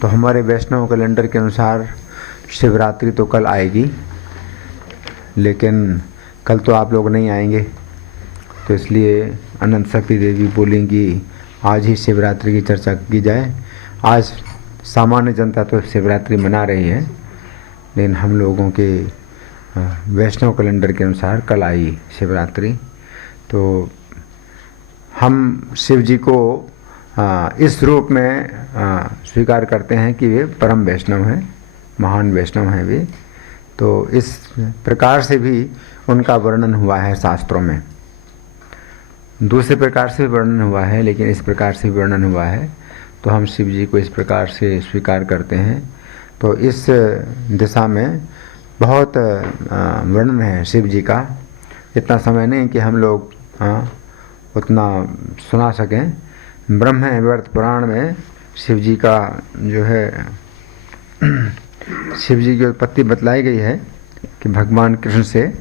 तो हमारे वैष्णव कैलेंडर के अनुसार शिवरात्रि तो कल आएगी, लेकिन कल तो आप लोग नहीं आएंगे, तो इसलिए अनंत शक्ति देवी बोलेंगी आज ही शिवरात्रि की चर्चा की जाए। आज सामान्य जनता तो शिवरात्रि मना रही है, लेकिन हम लोगों के वैष्णव कैलेंडर के अनुसार कल आई शिवरात्रि। तो हम शिव जी को इस रूप में स्वीकार करते हैं कि वे परम वैष्णव हैं, महान वैष्णव हैं वे। तो इस प्रकार से भी उनका वर्णन हुआ है शास्त्रों में। दूसरे प्रकार से वर्णन हुआ है, लेकिन इस प्रकार से वर्णन हुआ है, तो हम शिव जी को इस प्रकार से स्वीकार करते हैं। तो इस दिशा में बहुत वर्णन है शिव जी का। इतना समय नहीं कि हम लोग उतना सुना सकें। ब्रह्म वैवर्त पुराण में शिव जी का जो है शिव जी की उत्पत्ति बतलाई गई है कि भगवान कृष्ण से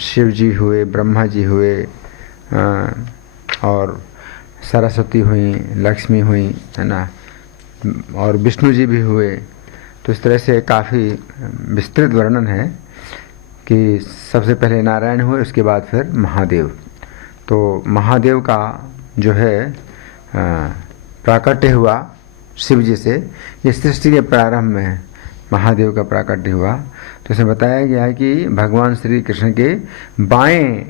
शिव जी हुए, ब्रह्मा जी हुए, और सरस्वती हुई, लक्ष्मी हुई, है ना, और विष्णु जी भी हुए। तो इस तरह से काफ़ी विस्तृत वर्णन है कि सबसे पहले नारायण हुए, उसके बाद फिर महादेव। तो महादेव का जो है प्राकट्य हुआ शिव जी से, इस सृष्टि के प्रारंभ में महादेव का प्राकट्य हुआ। तो इसे बताया गया है कि भगवान श्री कृष्ण के बाएं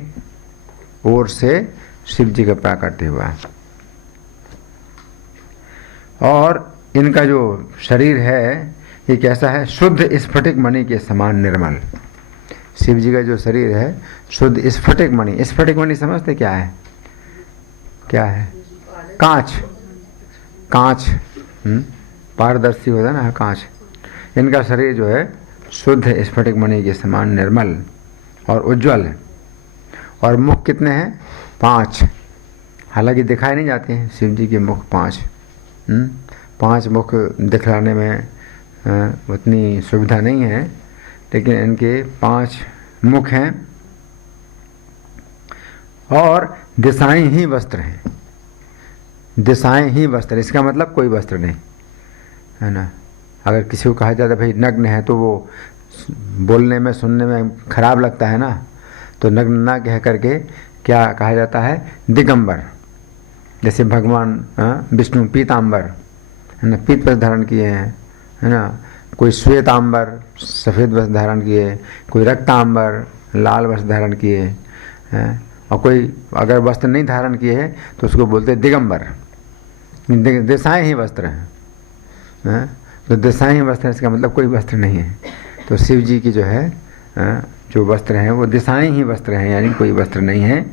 ओर से शिव जी का प्राकट्य हुआ, और इनका जो शरीर है ये कैसा है? शुद्ध स्फटिक मणि के समान निर्मल। शिव जी का जो शरीर है शुद्ध स्फटिक मणि। स्फटिक मणि समझते क्या है? क्या है? कांच। कांच पारदर्शी होता है ना, कांच। इनका शरीर जो है शुद्ध स्फटिक मणि के समान निर्मल और उज्जवल है। और मुख कितने हैं? 5। हालांकि दिखाई नहीं जाते हैं शिव जी के मुख 5। 5 मुख दिखलाने में उतनी सुविधा नहीं है, लेकिन इनके 5 मुख हैं, और दिशाएं ही वस्त्र हैं। दिशाएं ही वस्त्र, इसका मतलब कोई वस्त्र नहीं, है ना। अगर किसी को कहा जाता है भाई नग्न है, तो वो बोलने में, सुनने में खराब लगता है ना। तो नग्न ना कह करके क्या कहा जाता है? दिगंबर। जैसे भगवान विष्णु पीतांबर, है ना, पीत वस्त्र धारण किए हैं, है ना। कोई श्वेतांबर, सफ़ेद वस्त्र धारण किए, कोई रक्तांबर, लाल वस्त्र धारण किए हैं, और कोई अगर वस्त्र नहीं धारण किए हैं तो उसको बोलते दिगंबर। दिशाएं ही वस्त्र हैं। तो दिशाएं ही वस्त्र, इसका मतलब कोई वस्त्र नहीं है। तो शिव जी की जो है जो वस्त्र हैं वो दिशाएं ही वस्त्र हैं, यानी कोई वस्त्र नहीं है।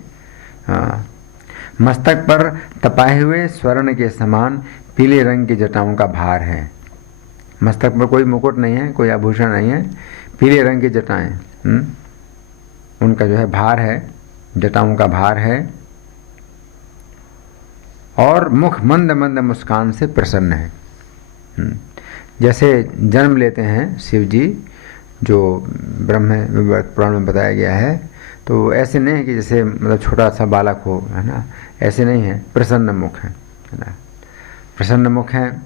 मस्तक पर तपाए हुए स्वर्ण के समान पीले रंग की जटाओं का भार है। मस्तक पर कोई मुकुट नहीं है, कोई आभूषण नहीं है, पीले रंग की जटाएं, उनका जो है भार है, जटाओं का भार है। और मुख मंद मंद मुस्कान से प्रसन्न है। जैसे जन्म लेते हैं शिव जी, जो ब्रह्म पुराण में बताया गया है, तो ऐसे नहीं है कि जैसे मतलब छोटा सा बालक हो, है ना, ऐसे नहीं है। प्रसन्न मुख है ना, प्रसन्न मुख है।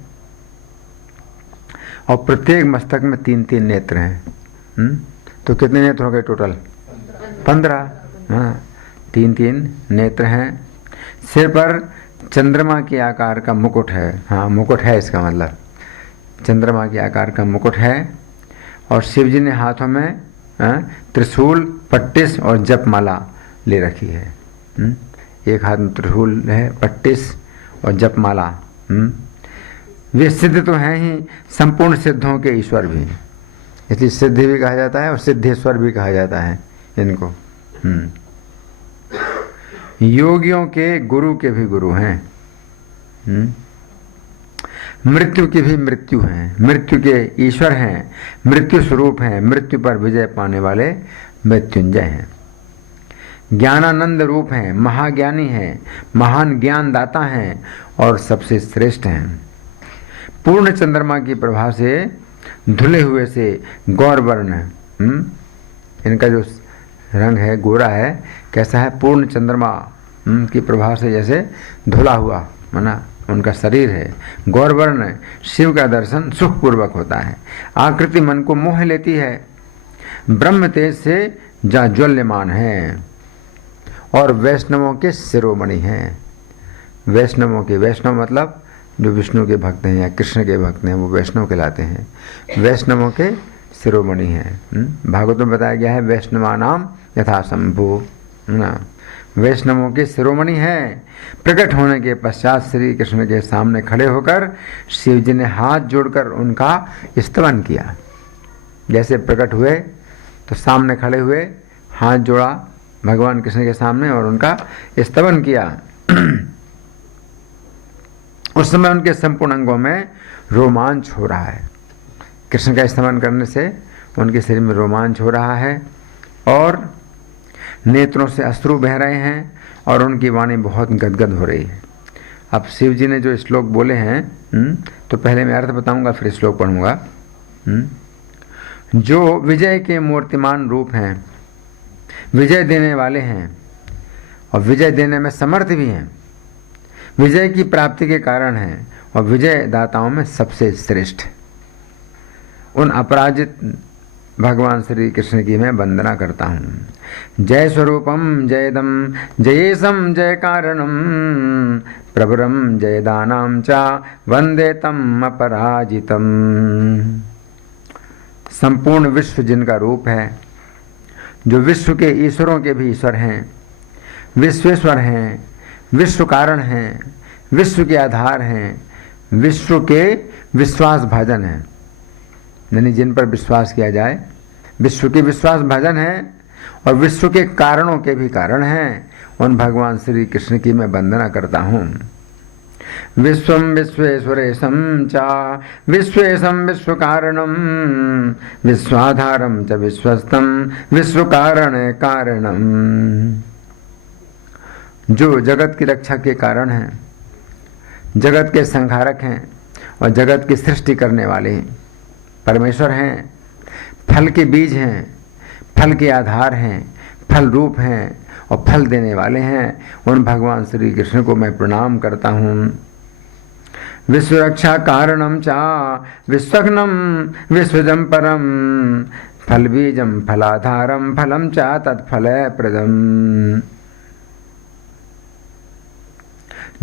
और प्रत्येक मस्तक में 3-3 नेत्र हैं। तो कितने नेत्र हो गए टोटल? 15। हाँ, 3-3 नेत्र हैं। सिर पर चंद्रमा के आकार का मुकुट है। हाँ, मुकुट है, इसका मतलब चंद्रमा के आकार का मुकुट है। और शिव जी ने हाथों में त्रिशूल, पट्टिस और जपमाला ले रखी है। एक हाथ में त्रिशूल है, पट्टिस और जपमाला। वे सिद्ध तो हैं ही, संपूर्ण सिद्धों के ईश्वर भी, इसलिए सिद्धि भी कहा जाता है और सिद्धेश्वर भी कहा जाता है इनको। योगियों के गुरु के भी गुरु हैं। मृत्यु की भी मृत्यु हैं, मृत्यु के ईश्वर हैं, मृत्यु स्वरूप हैं, मृत्यु पर विजय पाने वाले मृत्युंजय हैं। ज्ञानानंद रूप हैं, महाज्ञानी हैं, महान ज्ञानदाता हैं और सबसे श्रेष्ठ हैं। पूर्ण चंद्रमा की प्रभा से धुले हुए से गौरवर्ण, इनका जो रंग है गोरा है, कैसा है? पूर्ण चंद्रमा की प्रभा से जैसे धुला हुआ, माना उनका शरीर है। गौरवर्ण शिव का दर्शन सुखपूर्वक होता है। आकृति मन को मोह लेती है। ब्रह्म तेज से जाज्वल्यमान है और वैष्णवों के शिरोमणि हैं। वैष्णवों के, वैष्णव मतलब जो विष्णु के भक्त हैं या कृष्ण के भक्त हैं वो वैष्णव कहलाते हैं। वैष्णवों के शिरोमणि हैं। भागवत में बताया गया है वैष्णवानाम यथा शंभु ना, वैष्णवों के शिरोमणि हैं। प्रकट होने के पश्चात श्री कृष्ण के सामने खड़े होकर शिव जी ने हाथ जोड़कर उनका स्तवन किया। जैसे प्रकट हुए तो सामने खड़े हुए, हाथ जोड़ा भगवान कृष्ण के सामने और उनका स्तवन किया। उस समय उनके संपूर्ण अंगों में रोमांच हो रहा है। कृष्ण का स्तवन करने से उनके शरीर में रोमांच हो रहा है और नेत्रों से अश्रु बह रहे हैं और उनकी वाणी बहुत गदगद हो रही है। अब शिव जी ने जो श्लोक बोले हैं तो पहले मैं अर्थ बताऊंगा फिर श्लोक पढ़ूंगा। जो विजय के मूर्तिमान रूप हैं, विजय देने वाले हैं और विजय देने में समर्थ भी हैं, विजय की प्राप्ति के कारण हैं और विजय दाताओं में सबसे श्रेष्ठ, उन अपराजित भगवान श्री कृष्ण की मैं वंदना करता हूँ। जय स्वरूपम जयदम जयेशम जय कारणम प्रभुरम जय दानाम चा वंदे तम अपराजितम। संपूर्ण विश्व जिनका रूप है, जो विश्व के ईश्वरों के भी ईश्वर हैं, विश्वेश्वर हैं, विश्व कारण हैं, विश्व के आधार हैं, विश्व के विश्वास भाजन हैं, यानी जिन पर विश्वास किया जाए, विश्व के विश्वास भाजन हैं और विश्व के कारणों के भी कारण हैं, उन भगवान श्री कृष्ण की मैं वंदना करता हूँ। विश्वम विश्वेश्वरेशम चा विश्वेशम विश्व कारणम विश्वाधारम च विश्वस्तम विश्व कारण कारणम। जो जगत की रक्षा के कारण हैं, जगत के संहारक हैं और जगत की सृष्टि करने वाले हैं, परमेश्वर हैं, फल के बीज हैं, फल के आधार हैं, फल रूप हैं और फल देने वाले हैं, उन भगवान श्री कृष्ण को मैं प्रणाम करता हूँ। विश्व रक्षा कारणम चा विश्वघ्नम विश्वजम परम फल बीजम फलाधारम फलम चा तत्फल प्रदम।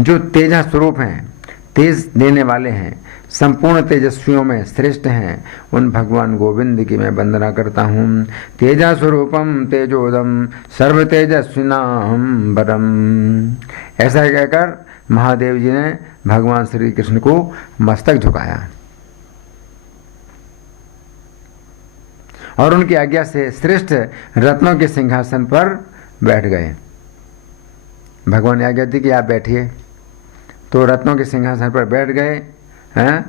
जो तेजा स्वरूप हैं, तेज देने वाले हैं, संपूर्ण तेजस्वियों में श्रेष्ठ हैं, उन भगवान गोविंद की मैं वंदना करता हूँ। तेजा स्वरूपम तेजोदम सर्व तेजस्विनाम वरम। ऐसा कहकर महादेव जी ने भगवान श्री कृष्ण को मस्तक झुकाया और उनकी आज्ञा से श्रेष्ठ रत्नों के सिंहासन पर बैठ गए। भगवान ने आज्ञा दी कि आप बैठिए, तो रत्नों के सिंहासन पर बैठ गए हैं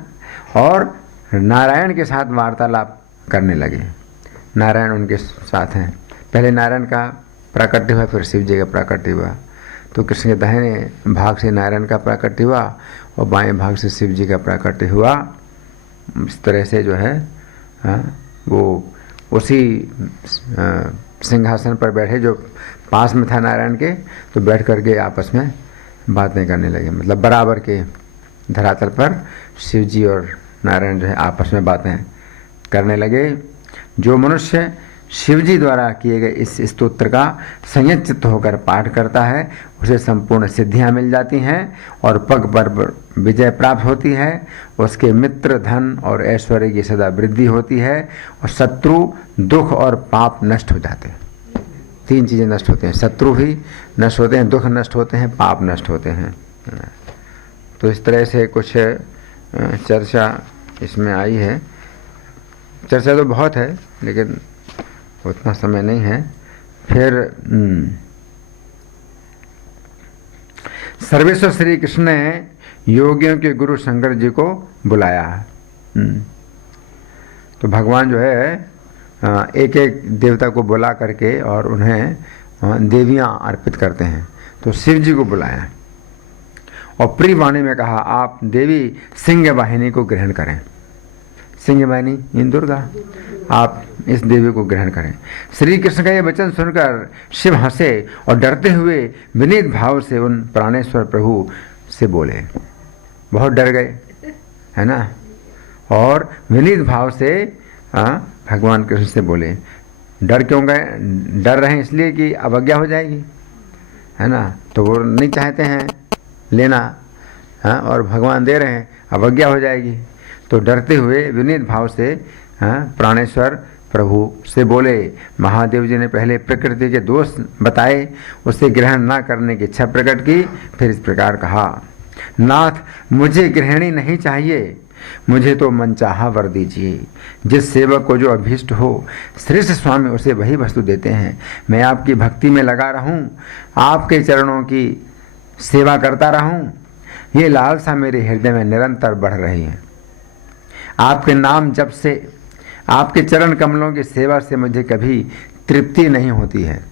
और नारायण के साथ वार्तालाप करने लगे। नारायण उनके साथ हैं। पहले नारायण का प्राकट्य हुआ, फिर शिव जी का प्राकट्य हुआ। तो कृष्ण के दाहिने भाग से नारायण का प्राकट्य हुआ और बाएं भाग से शिव जी का प्राकट्य हुआ। इस तरह से जो है वो उसी सिंहासन पर बैठे जो पास में था नारायण के, तो बैठ करके आपस में बातें करने लगे। मतलब बराबर के धरातल पर शिव जी और नारायण जो है आपस में बातें करने लगे। जो मनुष्य शिव जी द्वारा किए गए इस स्तोत्र का संयत होकर पाठ करता है उसे संपूर्ण सिद्धियां मिल जाती हैं और पग पर विजय प्राप्त होती है। उसके मित्र, धन और ऐश्वर्य की सदा वृद्धि होती है और शत्रु, दुख और पाप नष्ट हो जाते हैं। तीन चीज़ें नष्ट होते हैं, शत्रु भी नष्ट होते हैं, दुख नष्ट होते हैं, पाप नष्ट होते हैं। तो इस तरह से कुछ चर्चा इसमें आई है। चर्चा तो बहुत है लेकिन उतना समय नहीं है। फिर सर्वेश्वर श्री कृष्ण ने योगियों के गुरु शंकर जी को बुलाया। तो भगवान जो है एक एक देवता को बुला करके और उन्हें देवियां अर्पित करते हैं। तो शिव जी को बुलाया और प्रिय वाणी में कहा, आप देवी सिंह वाहिनी को ग्रहण करें। सिंह वाहिनी इन दुर्गा, आप इस देवी को ग्रहण करें। श्री कृष्ण का यह वचन सुनकर शिव हंसे और डरते हुए विनीत भाव से उन प्राणेश्वर प्रभु से बोले। बहुत डर गए, है ना। और विनीत भाव से भगवान कृष्ण से बोले, डर क्यों गए? डर रहे इसलिए कि अवज्ञा हो जाएगी, है ना, तो वो नहीं चाहते हैं लेना, हाँ, और भगवान दे रहे हैं, अवज्ञा हो जाएगी। तो डरते हुए विनीत भाव से प्राणेश्वर प्रभु से बोले। महादेव जी ने पहले प्रकृति के दोष बताए, उसे ग्रहण ना करने की इच्छा प्रकट की, फिर इस प्रकार कहा, नाथ मुझे गृहिणी नहीं चाहिए, मुझे तो मनचाहा वर दीजिए। जिस सेवक को जो अभीष्ट हो श्रेष्ठ स्वामी उसे वही वस्तु देते हैं। मैं आपकी भक्ति में लगा रहूं, आपके चरणों की सेवा करता रहूं, ये लालसा मेरे हृदय में निरंतर बढ़ रही है। आपके नाम जप से, आपके चरण कमलों की सेवा से मुझे कभी तृप्ति नहीं होती है।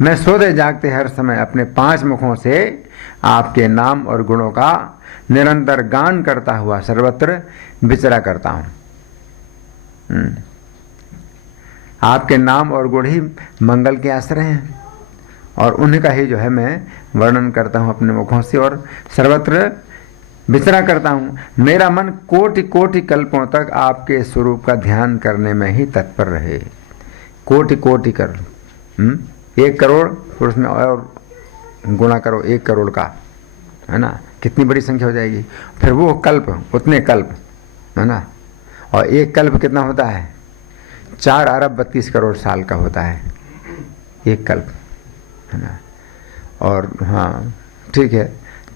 मैं सोते जागते हर समय अपने 5 मुखों से आपके नाम और गुणों का निरंतर गान करता हुआ सर्वत्र विचरा करता हूँ। आपके नाम और गुण ही मंगल के आश्रय हैं, और उन्हीं का ही जो है मैं वर्णन करता हूँ अपने मुखों से, और सर्वत्र विचरा करता हूँ। मेरा मन कोटि कोटि कल्पों तक आपके स्वरूप का ध्यान करने में ही तत्पर रहे। कोटि कोटि कर 1 करोड़, फिर उसमें और गुणा करो 1 करोड़ का, है ना, कितनी बड़ी संख्या हो जाएगी। फिर वो कल्प, उतने कल्प, है ना, और 1 कल्प कितना होता है? 4 अरब 32 करोड़ साल का होता है 1 कल्प, है ना। और हाँ ठीक है,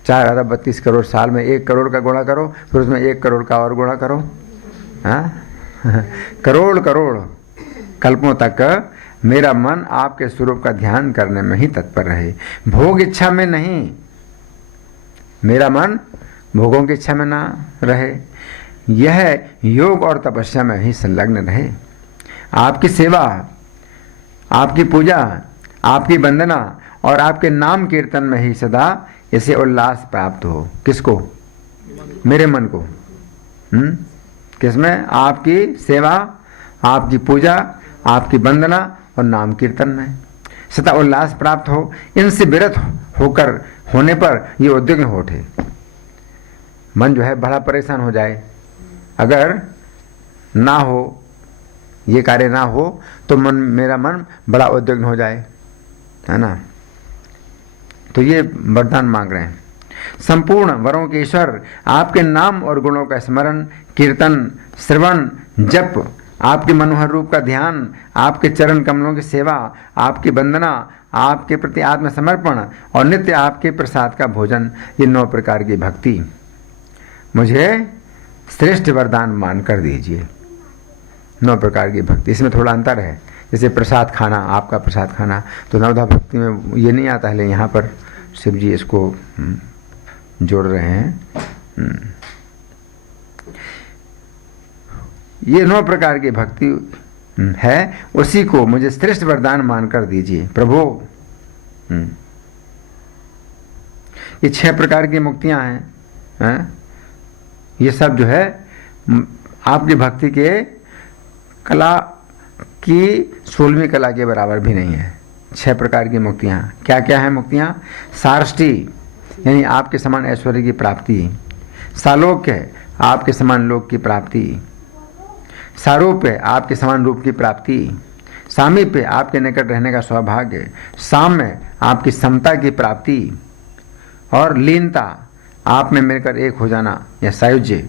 4 अरब 32 करोड़ साल में 1 करोड़ का गुणा करो, फिर उसमें 1 करोड़ का और गुणा करो, हाँ करोड़ करोड़ कल्पों तक मेरा मन आपके स्वरूप का ध्यान करने में ही तत्पर रहे। भोग इच्छा में नहीं, मेरा मन भोगों की इच्छा में ना रहे, यह योग और तपस्या में ही संलग्न रहे। आपकी सेवा, आपकी पूजा, आपकी वंदना और आपके नाम कीर्तन में ही सदा इसे उल्लास प्राप्त हो। किसको? मेरे मन को। किसमें? आपकी सेवा, आपकी पूजा, आपकी वंदना और नाम कीर्तन में सदा उल्लास प्राप्त हो। इनसे विरत होकर होने पर ये उद्विग्न हो उठे। मन जो है बड़ा परेशान हो जाए, अगर ना हो, ये कार्य ना हो तो मेरा मन बड़ा उद्विग्न हो जाए, है ना। तो ये वरदान मांग रहे हैं। संपूर्ण वरों के ईश्वर, आपके नाम और गुणों का स्मरण, कीर्तन, श्रवण, जप, आपके मनोहर रूप का ध्यान, आपके चरण कमलों की सेवा, आपकी वंदना, आपके प्रति आत्मसमर्पण और नित्य आपके प्रसाद का भोजन, ये 9 प्रकार की भक्ति मुझे श्रेष्ठ वरदान मानकर दीजिए। 9 प्रकार की भक्ति, इसमें थोड़ा अंतर है। जैसे प्रसाद खाना, आपका प्रसाद खाना, तो नवधा भक्ति में ये नहीं आता है, यहाँ पर शिव जी इसको जोड़ रहे हैं। ये 9 प्रकार की भक्ति है, उसी को मुझे श्रेष्ठ वरदान मानकर दीजिए प्रभु। ये 6 प्रकार की मुक्तियां हैं, ये सब जो है आपकी भक्ति के कला की 16वीं कला के बराबर भी नहीं है। 6 प्रकार की मुक्तियां क्या क्या हैं? मुक्तियां सारष्टी यानी आपके समान ऐश्वर्य की प्राप्ति, सालोक्य आपके समान लोक की प्राप्ति, सारूप्य आपके समान रूप की प्राप्ति, सामीप्य आपके निकट रहने का सौभाग्य, साम्य आपकी समता की प्राप्ति और लीनता आप में मिलकर एक हो जाना या सायुज्य।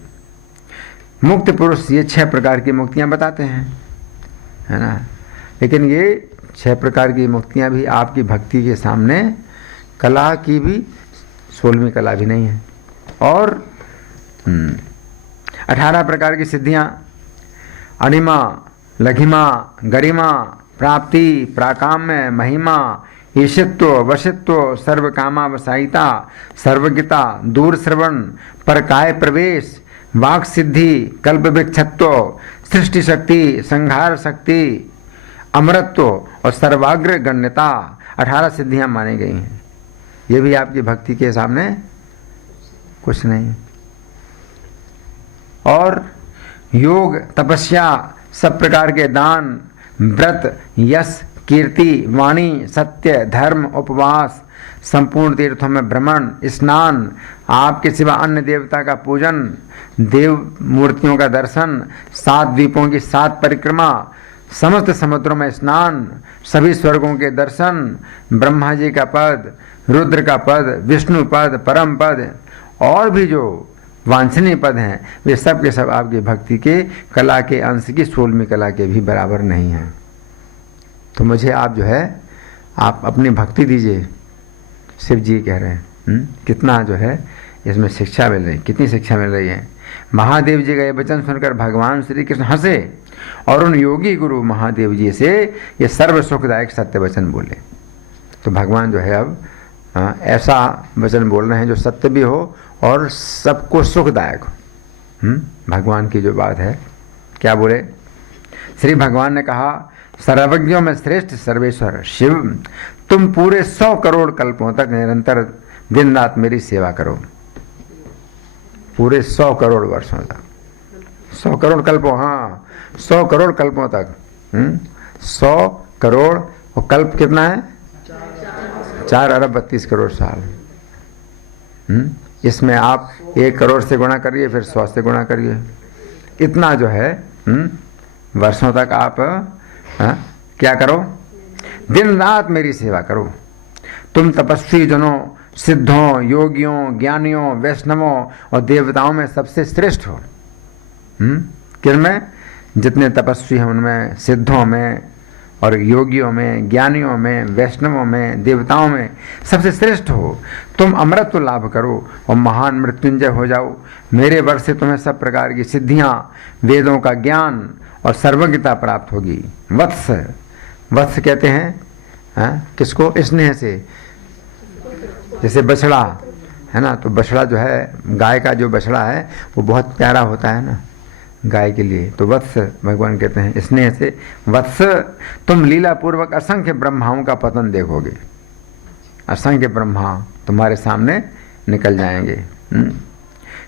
मुक्त पुरुष ये 6 प्रकार की मुक्तियां बताते हैं, है ना। लेकिन ये 6 प्रकार की मुक्तियां भी आपकी भक्ति के सामने कला की भी 16वीं कला भी नहीं है। और 18 प्रकार की सिद्धियां, अणिमा, लघिमा, गरिमा, प्राप्ति, प्राकाम्य, महिमा, ईशित्व, वशित्व, सर्वकामावसायिता, सर्वज्ञता, दूर श्रवण, परकाय प्रवेश, वाक सिद्धि, कल्प विक्षत्व, सृष्टि शक्ति, संहार शक्ति, अमरत्व और सर्वाग्र गण्यता 18 सिद्धियां मानी गई हैं। ये भी आपकी भक्ति के सामने कुछ नहीं। और योग, तपस्या, सब प्रकार के दान, व्रत, यश, कीर्ति, वाणी, सत्य, धर्म, उपवास, संपूर्ण तीर्थों में भ्रमण, स्नान, आपके सिवा अन्य देवता का पूजन, देव मूर्तियों का दर्शन, 7 द्वीपों की 7 परिक्रमा, समस्त समुद्रों में स्नान, सभी स्वर्गों के दर्शन, ब्रह्मा जी का पद, रुद्र का पद, विष्णु पद, परम पद और भी जो वांछनीय पद हैं वे सब के सब आपकी भक्ति के कला के अंश की 16वीं कला के भी बराबर नहीं हैं। तो मुझे आप जो है आप अपनी भक्ति दीजिए। शिव जी कह रहे हैं कितना जो है इसमें शिक्षा मिल रही, कितनी शिक्षा मिल रही है। महादेव जी का ये वचन सुनकर भगवान श्री कृष्ण हंसे और उन योगी गुरु महादेव जी से ये सर्व सुखदायक सत्य वचन बोले। तो भगवान जो है अब ऐसा वचन बोल रहे हैं जो सत्य भी हो और सबको सुखदायक हो। भगवान की जो बात है क्या बोले, श्री भगवान ने कहा, सर्वज्ञों में श्रेष्ठ सर्वेश्वर शिव, तुम पूरे 100 करोड़ कल्पों तक निरंतर दिन रात मेरी सेवा करो। पूरे 100 करोड़ वर्षों तक, 100 करोड़ कल्पों, हाँ 100 करोड़ कल्पों तक। 100 करोड़ और कल्प कितना है? 4 अरब 32 करोड़ साल। इसमें आप 1 करोड़ से गुणा करिए, फिर 100 से गुणा करिए। इतना जो है वर्षों तक आप क्या करो? दिन रात मेरी सेवा करो। तुम तपस्वी जनों, सिद्धों, योगियों, ज्ञानियों, वैष्णवों और देवताओं में सबसे श्रेष्ठ हो। किन में? जितने तपस्वी हैं उनमें, सिद्धों में और योगियों में, ज्ञानियों में, वैष्णवों में, देवताओं में सबसे श्रेष्ठ हो। तुम अमृत लाभ करो और महान मृत्युंजय हो जाओ। मेरे वर्ष से तुम्हें सब प्रकार की सिद्धियां, वेदों का ज्ञान और सर्वज्ञता प्राप्त होगी। वत्स, वत्स कहते हैं किसको? स्नेह से, जैसे बछड़ा है ना, तो बछड़ा जो है, गाय का जो बछड़ा है वो बहुत प्यारा होता है ना गाय के लिए। तो वत्स भगवान कहते हैं स्नेह से। वत्स, तुम लीला पूर्वक असंख्य ब्रह्माओं का पतन देखोगे। असंख्य ब्रह्मा तुम्हारे सामने निकल जाएंगे।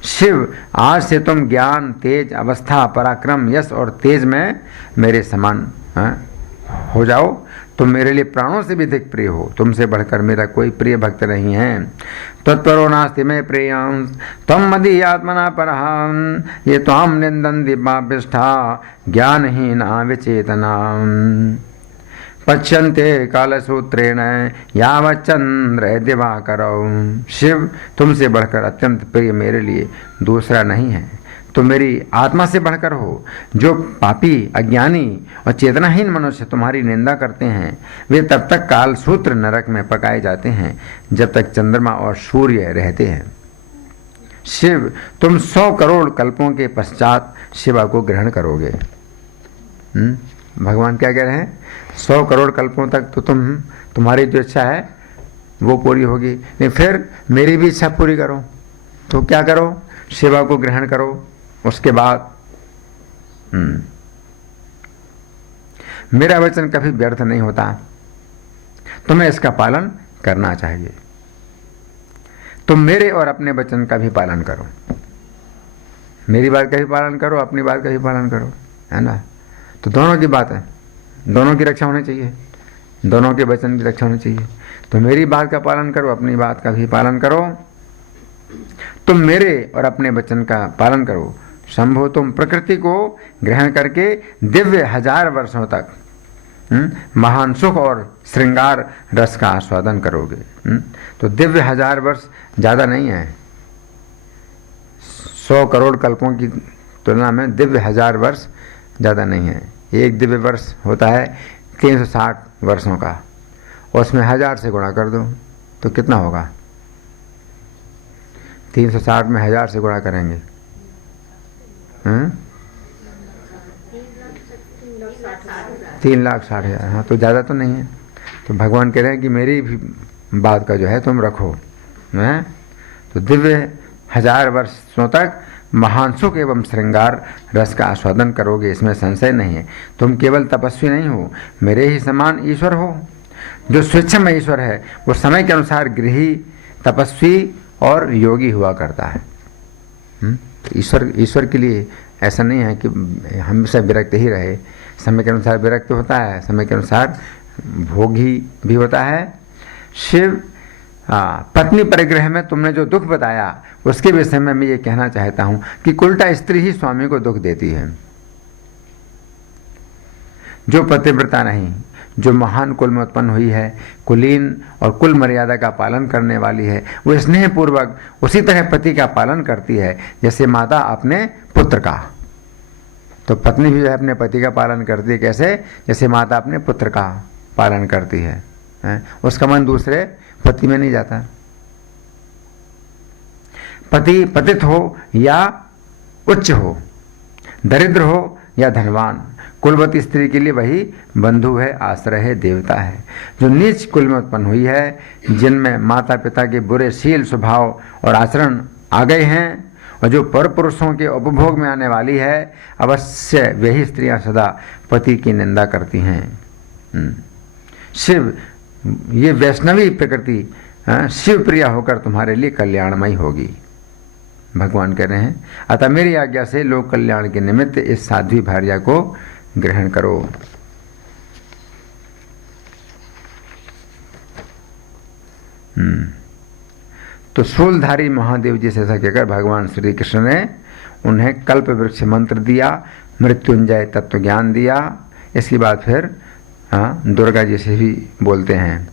शिव, आज से तुम ज्ञान, तेज, अवस्था, पराक्रम, यश और तेज में मेरे समान हो जाओ। तुम मेरे लिए प्राणों से भी अधिक प्रिय हो। तुमसे बढ़कर मेरा कोई प्रिय भक्त नहीं है। तत्परो नास्ति में प्रियं त्वं मदीयात्मना परहं ये त्वां निन्दन्ति पापिष्ठा ज्ञानहीना विचेतना पच्यन्ते कालसूत्रेण यावच्चन्द्र दिवाकरौ। शिव, तुमसे बढ़कर अत्यंत प्रिय मेरे लिए दूसरा नहीं है। तो मेरी आत्मा से बढ़कर हो। जो पापी, अज्ञानी और चेतनाहीन मनुष्य तुम्हारी निंदा करते हैं वे तब तक कालसूत्र नरक में पकाए जाते हैं जब तक चंद्रमा और सूर्य रहते हैं। शिव, तुम 100 करोड़ कल्पों के पश्चात शिवा को ग्रहण करोगे। भगवान क्या कह रहे हैं? 100 करोड़ कल्पों तक तो तुम्हारी जो इच्छा है वो पूरी होगी, लेकिन फिर मेरी भी इच्छा पूरी करो। तो क्या करो? शिवा को ग्रहण करो। उसके बाद मेरा वचन कभी व्यर्थ नहीं होता, तुम्हें इसका पालन करना चाहिए। तुम मेरे और अपने वचन का भी पालन करो। मेरी बात का भी पालन करो, अपनी बात का भी पालन करो, है ना। तो दोनों की बात है, दोनों की रक्षा होनी चाहिए, दोनों के वचन की रक्षा होनी चाहिए। तो मेरी बात का पालन करो, अपनी बात का भी पालन करो। तुम मेरे और अपने वचन का पालन करो। शंभो, तुम प्रकृति को ग्रहण करके दिव्य 1000 वर्षों तक महान सुख और श्रृंगार रस का आस्वादन करोगे। तो दिव्य 1000 वर्ष ज़्यादा नहीं है। 100 करोड़ कल्पों की तुलना में दिव्य 1000 वर्ष ज़्यादा नहीं है। एक दिव्य वर्ष होता है 360 वर्षों का, उसमें 1000 से गुणा कर दो तो कितना होगा? 360 में 1000 से गुणा करेंगे 3,60,000। हाँ, तो ज़्यादा तो नहीं है। तो भगवान कह रहे हैं कि मेरी भी बात का जो है तुम रखो। तो दिव्य 1000 वर्षों तक महान सुख एवं श्रृंगार रस का आस्वादन करोगे, इसमें संशय नहीं है। तुम केवल तपस्वी नहीं हो, मेरे ही समान ईश्वर हो। जो स्वेच्छा ईश्वर है वो समय के अनुसार गृही, तपस्वी और योगी हुआ करता है। ईश्वर के लिए ऐसा नहीं है कि हमेशा विरक्त ही रहे। समय के अनुसार विरक्त होता है, समय के अनुसार भोगी भी होता है। शिव, पत्नी परिग्रह में तुमने जो दुख बताया उसके विषय में मैं ये कहना चाहता हूं कि उल्टा स्त्री ही स्वामी को दुख देती है। जो पतिव्रता नहीं, जो महान कुल में उत्पन्न हुई है, कुलीन और कुल मर्यादा का पालन करने वाली है, वो स्नेह पूर्वक उसी तरह पति का पालन करती है जैसे माता अपने पुत्र का। तो पत्नी भी जो है अपने पति का पालन करती है, कैसे? जैसे माता अपने पुत्र का पालन करती है, उसका मन दूसरे पति में नहीं जाता। पति पतित हो या उच्च हो, दरिद्र हो या धनवान, कुलवती स्त्री के लिए वही बंधु है, आश्रय है, देवता है। जो नीच कुल में उत्पन्न हुई है, जिनमें माता पिता के बुरे शील, स्वभाव और आचरण आ गए हैं, और जो पर पुरुषों के उपभोग में आने वाली है, अवश्य वही स्त्रियां सदा पति की निंदा करती हैं। शिव, ये वैष्णवी प्रकृति शिव प्रिया होकर तुम्हारे लिए कल्याणमयी होगी, भगवान कह रहे हैं। अतः मेरी आज्ञा से लोक कल्याण के निमित्त इस साध्वी भार्या को ग्रहण करो। तो शूलधारी महादेव जी से ऐसा कहकर भगवान श्री कृष्ण ने उन्हें कल्प वृक्ष मंत्र दिया, मृत्युंजय तत्व ज्ञान दिया। इसके बाद फिर दुर्गा जी से भी बोलते हैं,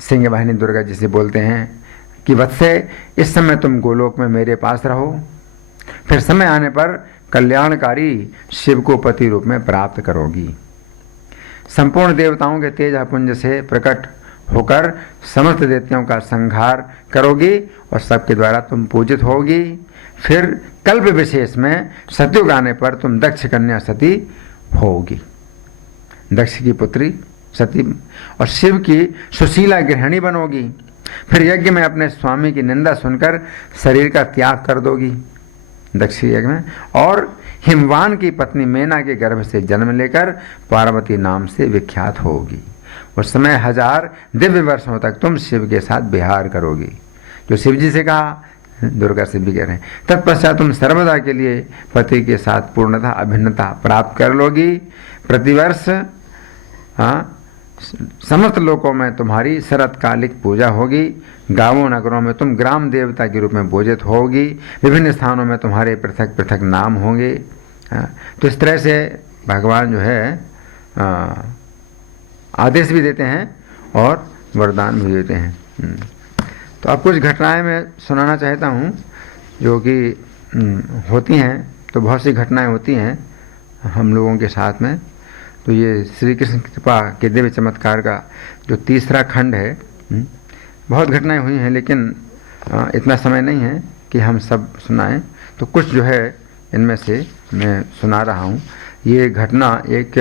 सिंह वाहिनी दुर्गा जी से बोलते हैं कि वत्से, इस समय तुम गोलोक में मेरे पास रहो, फिर समय आने पर कल्याणकारी शिव को पति रूप में प्राप्त करोगी। संपूर्ण देवताओं के तेज पुंज से प्रकट होकर समस्त देवताओं का संहार करोगी और सबके द्वारा तुम पूजित होगी। फिर कल्प विशेष में सतयुग आने पर तुम दक्ष कन्या सती होगी, दक्ष की पुत्री सती, और शिव की सुशीला गृहिणी बनोगी। फिर यज्ञ में अपने स्वामी की निंदा सुनकर शरीर का त्याग कर दोगी, दक्ष यज्ञ में, और हिमवान की पत्नी मेना के गर्भ से जन्म लेकर पार्वती नाम से विख्यात होगी। उस समय 1000 दिव्य वर्षों तक तुम शिव के साथ विहार करोगी। जो शिव जी से कहा, दुर्गा से भी कह रहे हैं। तत्पश्चात तुम सर्वदा के लिए पति के साथ पूर्णता अभिन्नता प्राप्त कर लोगी। प्रतिवर्ष समस्त लोकों में तुम्हारी शरतकालिक पूजा होगी। गांवों नगरों में तुम ग्राम देवता के रूप में पूजित होगी। विभिन्न स्थानों में तुम्हारे पृथक पृथक नाम होंगे। तो इस तरह से भगवान जो है आदेश भी देते हैं और वरदान भी देते हैं। तो अब कुछ घटनाएं मैं सुनाना चाहता हूँ जो कि होती हैं। तो बहुत सी घटनाएं होती हैं हम लोगों के साथ में। तो ये श्री कृष्ण की कृपा के दिव्य चमत्कार का जो तीसरा खंड है, बहुत घटनाएं हुई हैं, लेकिन इतना समय नहीं है कि हम सब सुनाएं। तो कुछ जो है इनमें से मैं सुना रहा हूँ। ये घटना एक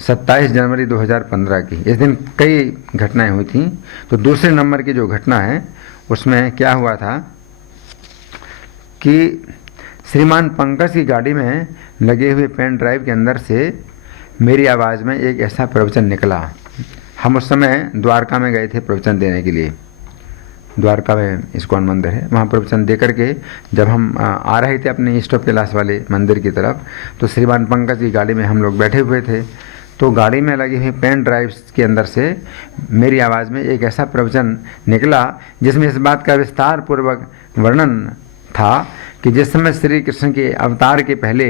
27 जनवरी 2015 की, इस दिन कई घटनाएं हुई थी। तो दूसरे नंबर की जो घटना है उसमें क्या हुआ था कि श्रीमान पंकज की गाड़ी में लगे हुए पेन ड्राइव के अंदर से मेरी आवाज़ में एक ऐसा प्रवचन निकला। हम उस समय द्वारका में गए थे प्रवचन देने के लिए। द्वारका में इस्कॉन मंदिर है, वहाँ प्रवचन दे करके जब हम आ रहे थे अपने ईस्ट ऑफ कैलाश वाले मंदिर की तरफ, तो श्रीमान पंकज की गाड़ी में हम लोग बैठे हुए थे। तो गाड़ी में लगी हुई पेन ड्राइव्स के अंदर से मेरी आवाज़ में एक ऐसा प्रवचन निकला जिसमें इस बात का विस्तार पूर्वक वर्णन था कि जिस समय श्री कृष्ण के अवतार के पहले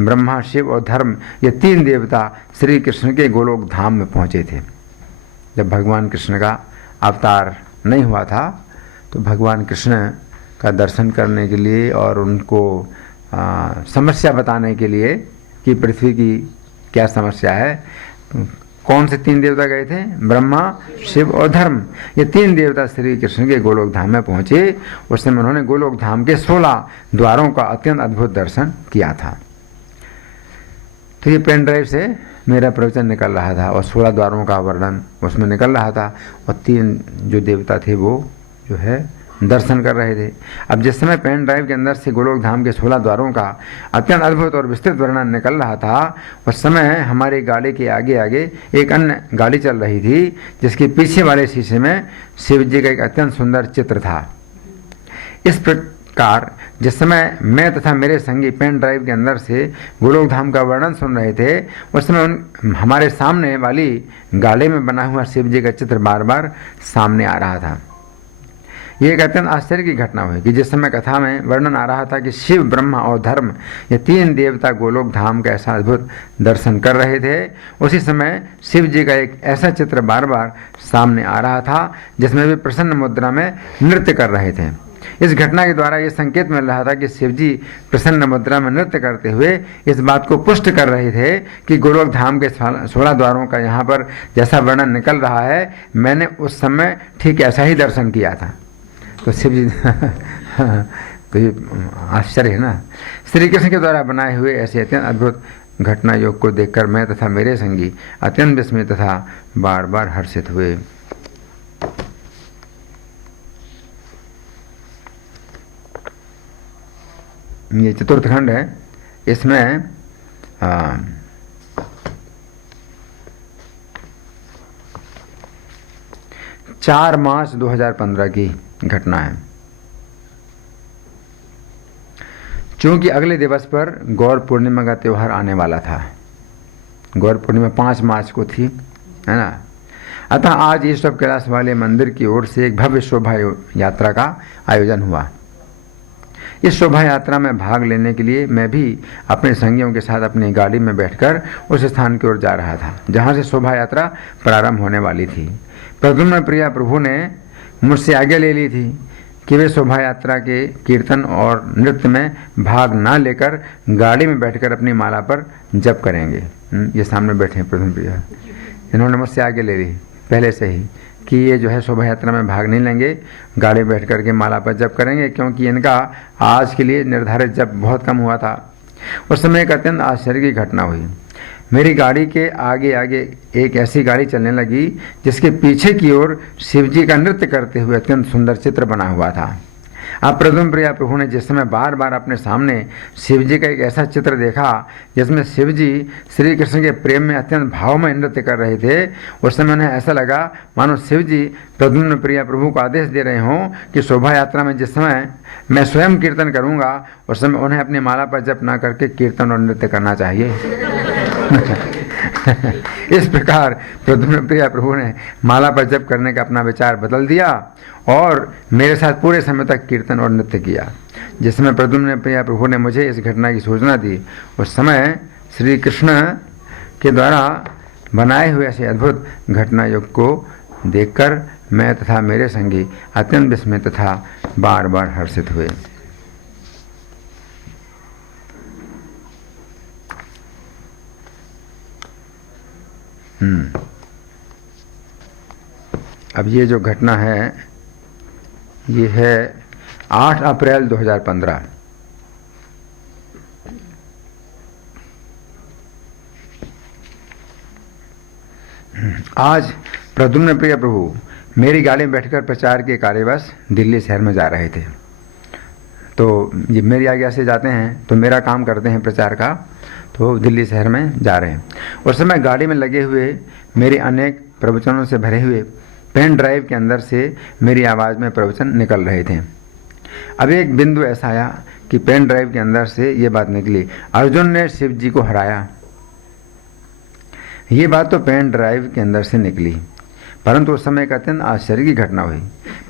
ब्रह्मा, शिव और धर्म, ये 3 देवता श्री कृष्ण के गोलोक धाम में पहुँचे थे। जब भगवान कृष्ण का अवतार नहीं हुआ था तो भगवान कृष्ण का दर्शन करने के लिए और उनको समस्या बताने के लिए कि पृथ्वी की क्या समस्या है, कौन से 3 देवता गए थे? ब्रह्मा, शिव और धर्म। ये 3 देवता श्री कृष्ण के गोलोक धाम में पहुँचे। उस समय उन्होंने गोलोक धाम के 16 द्वारों का अत्यंत अद्भुत दर्शन किया था। तो ये पेन ड्राइव से मेरा प्रवचन निकल रहा था और 16 द्वारों का वर्णन उसमें निकल रहा था और 3 जो देवता थे वो जो है दर्शन कर रहे थे। अब जिस समय पेन ड्राइव के अंदर से गोलोक धाम के 16 द्वारों का अत्यंत अद्भुत और विस्तृत वर्णन निकल रहा था, उस समय हमारी गाड़ी के आगे आगे एक अन्य गाड़ी चल रही थी जिसके पीछे वाले शीशे में शिव जी का एक अत्यंत सुंदर चित्र था। इस प्रकार जिस समय मैं तथा मेरे संगी पेन ड्राइव के अंदर से गोलोक धाम का वर्णन सुन रहे थे, उस समय हमारे सामने वाली गाड़ी में बना हुआ शिव जी का चित्र बार बार सामने आ रहा था। ये एक अत्यंत आश्चर्य की घटना हुई कि जिस समय कथा में वर्णन आ रहा था कि शिव, ब्रह्मा और धर्म ये तीन देवता गोलोक धाम का ऐसा अद्भुत दर्शन कर रहे थे, उसी समय शिव जी का एक ऐसा चित्र बार बार सामने आ रहा था जिसमें वे प्रसन्न मुद्रा में नृत्य कर रहे थे। इस घटना के द्वारा ये संकेत मिल रहा था कि शिव जी प्रसन्न मुद्रा में नृत्य करते हुए इस बात को पुष्ट कर रहे थे कि गोलोक धाम के 16 द्वारों का यहाँ पर जैसा वर्णन निकल रहा है, मैंने उस समय ठीक ऐसा ही दर्शन किया था। तो शिव जी तो ये आश्चर्य है ना। श्री कृष्ण के द्वारा बनाए हुए ऐसे अत्यंत अद्भुत घटना योग को देखकर मैं तथा मेरे संगी अत्यंत विस्मित तथा बार बार हर्षित हुए। ये चतुर्थ खंड है, इसमें 4 मार्च 2015 की घटना है। चूंकि अगले दिवस पर गौर पूर्णिमा का त्यौहार आने वाला था, गौर पूर्णिमा 5 मार्च को थी, है ना। अतः आज ईस्ट ऑफ कैलाश वाले मंदिर की ओर से एक भव्य शोभा यात्रा का आयोजन हुआ। इस शोभा यात्रा में भाग लेने के लिए मैं भी अपने संगियों के साथ अपनी गाड़ी में बैठकर उस स्थान की ओर जा रहा था जहां से शोभा यात्रा प्रारंभ होने वाली थी। प्रद्युम्न प्रिया प्रभु ने मुझसे आज्ञा ले ली थी कि वे शोभा यात्रा के कीर्तन और नृत्य में भाग ना लेकर गाड़ी में बैठकर अपनी माला पर जप करेंगे। ये सामने बैठे हैं प्रद्युम्न प्रिया, इन्होंने मुझसे आज्ञा ले ली पहले से ही कि ये जो है शोभा यात्रा में भाग नहीं लेंगे, गाड़ी बैठ करके माला पर जप करेंगे, क्योंकि इनका आज के लिए निर्धारित जप बहुत कम हुआ था। उस समय एक अत्यंत आश्चर्य की घटना हुई। मेरी गाड़ी के आगे आगे एक ऐसी गाड़ी चलने लगी जिसके पीछे की ओर शिवजी का नृत्य करते हुए अत्यंत सुंदर चित्र बना हुआ था। अब प्रद्युम्न प्रिया प्रभु ने जिस समय बार बार अपने सामने शिवजी का एक ऐसा चित्र देखा जिसमें शिवजी श्री कृष्ण के प्रेम में अत्यंत भावमय नृत्य कर रहे थे, उस समय उन्हें ऐसा लगा मानो शिवजी प्रद्युम्न प्रिया प्रभु को आदेश दे रहे हों कि शोभा यात्रा में जिस समय मैं स्वयं कीर्तन करूंगा उस समय उन्हें अपनी माला पर जप ना करके कीर्तन और नृत्य करना चाहिए। इस प्रकार प्रद्युम्न प्रिया प्रभु ने माला पर जप करने का अपना विचार बदल दिया और मेरे साथ पूरे समय तक कीर्तन और नृत्य किया। जिस समय प्रद्युम्न प्रिया प्रभु ने मुझे इस घटना की सूचना दी, उस समय श्री कृष्ण के द्वारा बनाए हुए ऐसे अद्भुत घटना योग को देखकर मैं तथा मेरे संगी अत्यंत विस्मित तथा बार बार हर्षित हुए। अब ये जो घटना है ये है 8 अप्रैल 2015। आज प्रद्युम्न प्रिया प्रभु मेरी गाड़ी में बैठकर प्रचार के कार्यवश दिल्ली शहर में जा रहे थे। तो ये मेरी आज्ञा से जाते हैं, तो मेरा काम करते हैं प्रचार का, तो दिल्ली शहर में जा रहे हैं। उस समय गाड़ी में लगे हुए मेरे अनेक प्रवचनों से भरे हुए पेन ड्राइव के अंदर से मेरी आवाज़ में प्रवचन निकल रहे थे। अब एक बिंदु ऐसा आया कि पेन ड्राइव के अंदर से ये बात निकली, अर्जुन ने शिव जी को हराया। ये बात तो पेन ड्राइव के अंदर से निकली, परंतु उस समय एक अत्यंत आश्चर्य की घटना हुई।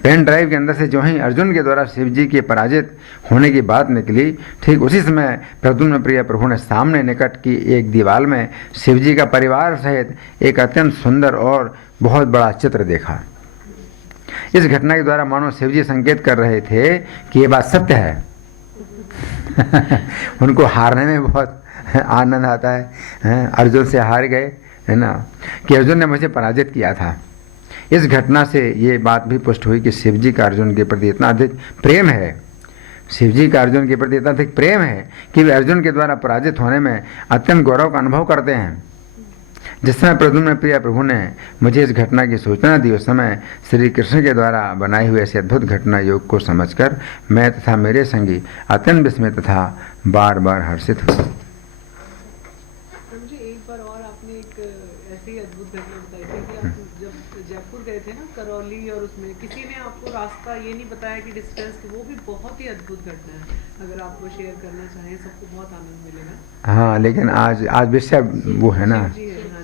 पेन ड्राइव के अंदर से जो ही अर्जुन के द्वारा शिव जी के पराजित होने की बात निकली, ठीक उसी समय प्रद्युम्न प्रिया प्रभु ने सामने निकट की एक दीवार में शिव जी का परिवार सहित एक अत्यंत सुंदर और बहुत बड़ा चित्र देखा। इस घटना के द्वारा मानो शिव जी संकेत कर रहे थे कि ये बात सत्य है। उनको हारने में बहुत आनंद आता है, अर्जुन से हार गए, है ना, कि अर्जुन ने मुझे पराजित किया था। इस घटना से ये बात भी पुष्ट हुई कि शिव जी का अर्जुन के प्रति इतना अधिक प्रेम है, शिव जी का अर्जुन के प्रति इतना अधिक प्रेम है कि वे अर्जुन के द्वारा पराजित होने में अत्यंत गौरव का अनुभव करते हैं। जिस समय प्रद्युम्न प्रिया प्रभु ने मुझे इस घटना की सूचना दी, उस समय श्री कृष्ण के द्वारा बनाए हुए ऐसे अद्भुत घटना योग को समझकर मैं तथा मेरे संगी अत्यंत विस्मित तथा बार बार हर्षित हुए। एक बार और आपने एक ऐसी अद्भुत घटना बताई थी कि आप जब जयपुर गए थे ना, करौली, और उसमें किसी ने आपको रास्ता ये नहीं बताया कि डिस्टेंस, वो भी बहुत ही अद्भुत घटना है। अगर आप वो शेयर करना चाहें सबको बहुत आनंद मिलेगा। हाँ, लेकिन आज विषय वो है ना,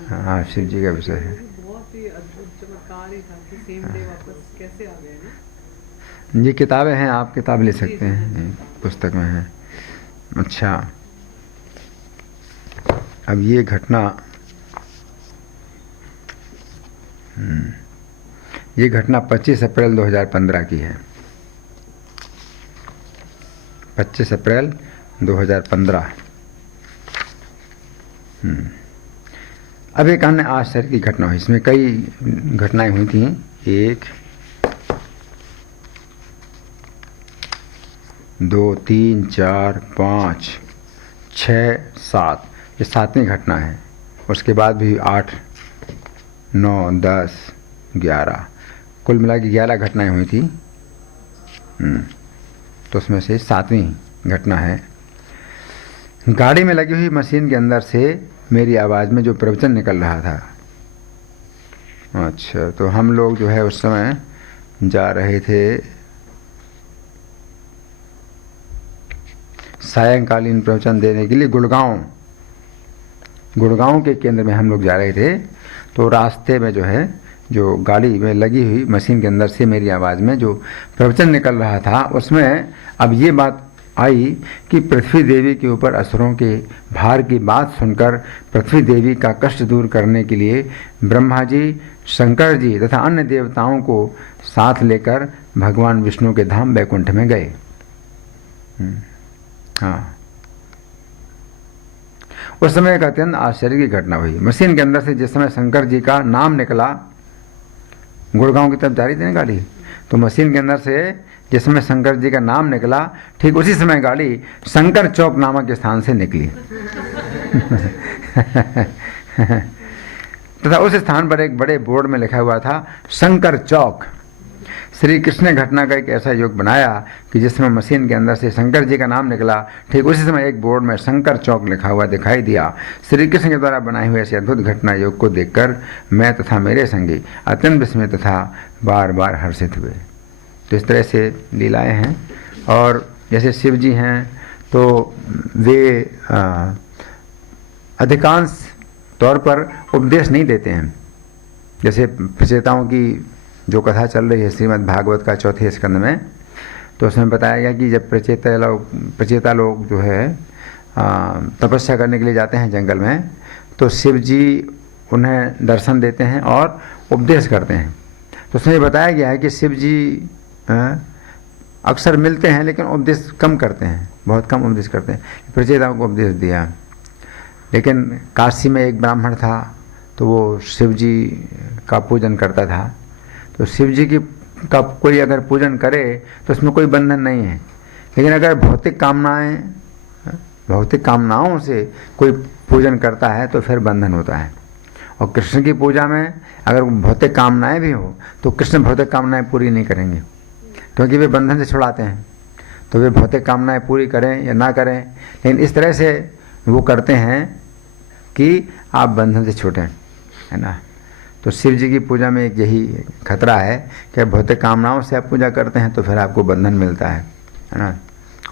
हाँ शिव जी का विषय है। बहुत ही अद्भुत चमत्कार ही था कि सेम डे वापस कैसे आ गए ना। ये किताबें हैं, आप किताब ले सकते हैं, पुस्तक में है। अच्छा, अब ये घटना, ये घटना 25 अप्रैल 2015 की है। 25 अप्रैल 2015। अब एक अन्य आश्चर्य की घटना हुई। इसमें कई घटनाएं हुई थी। 1 2 3 4 5 6 7, ये 7वीं घटना है। उसके बाद भी 8 9 10 11, कुल मिला के 11 घटनाएं हुई थी। तो उसमें से 7वीं घटना है। गाड़ी में लगी हुई मशीन के अंदर से मेरी आवाज़ में जो प्रवचन निकल रहा था। अच्छा, तो हम लोग जो है उस समय जा रहे थे सायंकालीन प्रवचन देने के लिए गुड़गांव के केंद्र में हम लोग जा रहे थे। तो रास्ते में जो है, जो गाड़ी में लगी हुई मशीन के अंदर से मेरी आवाज़ में जो प्रवचन निकल रहा था, उसमें अब ये बात आई कि पृथ्वी देवी के ऊपर असुरों के भार की बात सुनकर पृथ्वी देवी का कष्ट दूर करने के लिए ब्रह्मा जी, शंकर जी तथा अन्य देवताओं को साथ लेकर भगवान विष्णु के धाम बैकुंठ में गए। हाँ, उस समय एक अत्यंत आश्चर्य की घटना हुई। मशीन के अंदर से जिस समय शंकर जी का नाम निकला, गुड़गांव की तरफ जा रही थी ना गाड़ी, तो मशीन के अंदर से जिस समय शंकर जी का नाम निकला, ठीक उसी समय गाड़ी शंकर चौक नामक स्थान से निकली। तथा उस स्थान पर एक बड़े बोर्ड में लिखा हुआ था शंकर चौक। श्री कृष्ण ने घटना का एक ऐसा योग बनाया कि जिस समय मशीन के अंदर से शंकर जी का नाम निकला, ठीक उसी समय एक बोर्ड में शंकर चौक लिखा हुआ दिखाई दिया। श्री कृष्ण के द्वारा बनाए हुए ऐसे अद्भुत घटना योग को देखकर मैं तथा मेरे संगी अत्यंत विस्मित तथा बार बार हर्षित हुए। तो इस तरह से लीलाएं हैं। और जैसे शिव जी हैं तो वे अधिकांश तौर पर उपदेश नहीं देते हैं। जैसे प्रचेताओं की जो कथा चल रही है श्रीमद् भागवत का 4थे स्कंद में, तो उसमें बताया गया कि जब प्रचेता लोग जो है तपस्या करने के लिए जाते हैं जंगल में, तो शिव जी उन्हें दर्शन देते हैं और उपदेश करते हैं। तो उसमें बताया गया है कि शिव जी अक्सर मिलते हैं लेकिन उपदेश कम करते हैं, बहुत कम उपदेश करते हैं। प्रचेताओं को उपदेश दिया। लेकिन काशी में एक ब्राह्मण था, तो वो शिव जी का पूजन करता था। तो शिव जी का कोई अगर पूजन करे तो उसमें कोई बंधन नहीं है। लेकिन अगर भौतिक कामनाओं से कोई पूजन करता है तो फिर बंधन होता है। और कृष्ण की पूजा में अगर भौतिक कामनाएं भी हो तो कृष्ण भौतिक कामनाएं पूरी नहीं करेंगे, क्योंकि वे बंधन से छुड़ाते हैं। तो वे भौतिक कामनाएं पूरी करें या ना करें, लेकिन इस तरह से वो करते हैं कि आप बंधन से छूटें, है ना। तो शिव जी की पूजा में एक यही खतरा है कि भौतिक कामनाओं से आप पूजा करते हैं तो फिर आपको बंधन मिलता है ना।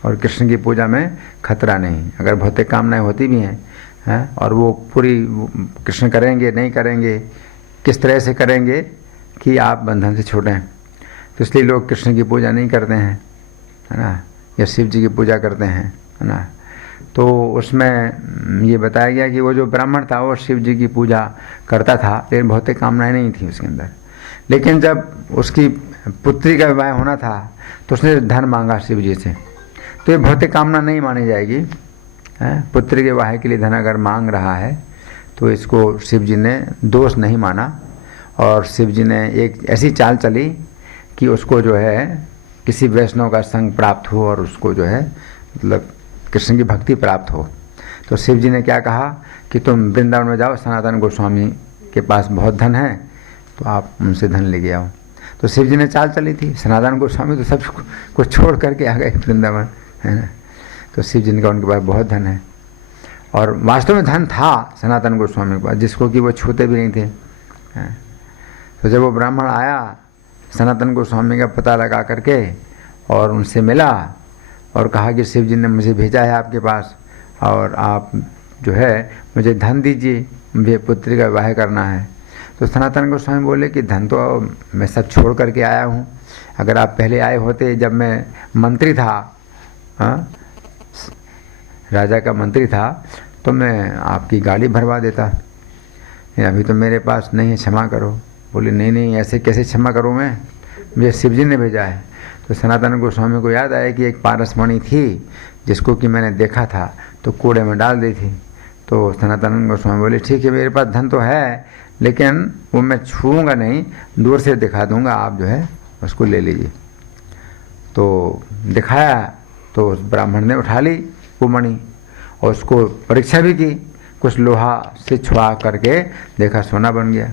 और कृष्ण की पूजा में खतरा नहीं। अगर भौतिक कामनाएं होती भी हैं और वो पूरी कृष्ण करेंगे नहीं करेंगे, किस तरह से करेंगे कि आप बंधन से छूटें, तो इसलिए लोग कृष्ण की पूजा नहीं करते हैं, है ना, या शिव जी की पूजा करते हैं, है ना। तो उसमें ये बताया गया कि वो जो ब्राह्मण था वो शिव जी की पूजा करता था, लेकिन भौतिक कामनाएं नहीं थी उसके अंदर। लेकिन जब उसकी पुत्री का विवाह होना था तो उसने धन मांगा शिव जी से, तो ये भौतिक कामना नहीं मानी जाएगी। पुत्री के विवाह के लिए धन अगर मांग रहा है तो इसको शिव जी ने दोष नहीं माना। और शिव जी ने एक ऐसी चाल चली कि उसको जो है किसी वैष्णव का संग प्राप्त हो और उसको जो है मतलब कृष्ण की भक्ति प्राप्त हो। तो शिव जी ने क्या कहा कि तुम वृंदावन में जाओ, सनातन गोस्वामी के पास बहुत धन है, तो आप उनसे धन लेके आओ। तो शिव जी ने चाल चली थी, सनातन गोस्वामी तो सब कुछ छोड़ करके आ गए वृंदावन, है ना। तो शिव जी ने कहा उनके पास बहुत धन है, और वास्तव में धन था सनातन गोस्वामी के पास, जिसको कि वो छूते भी नहीं थे। तो जब वो ब्राह्मण आया सनातन गोस्वामी का पता लगा करके और उनसे मिला और कहा कि शिव जी ने मुझे भेजा है आपके पास, और आप जो है मुझे धन दीजिए, मुझे पुत्री का विवाह करना है। तो सनातन गोस्वामी बोले कि धन तो मैं सब छोड़ करके आया हूँ, अगर आप पहले आए होते जब मैं मंत्री था, राजा का मंत्री था, तो मैं आपकी गाड़ी भरवा देता, अभी तो मेरे पास नहीं है, क्षमा करो। बोले नहीं नहीं, ऐसे कैसे क्षमा करूँ मैं, मुझे शिव जी ने भेजा है। तो सनातन गोस्वामी को याद आया कि एक पारसमणि थी जिसको कि मैंने देखा था तो कूड़े में डाल दी थी। तो सनातन गोस्वामी बोले ठीक है, मेरे पास धन तो है लेकिन वो मैं छूऊंगा नहीं, दूर से दिखा दूंगा, आप जो है उसको ले लीजिए। तो दिखाया तो उस ब्राह्मण ने उठा ली वो मणि और उसको परीक्षा भी की, कुछ लोहा से छुआ करके देखा सोना बन गया।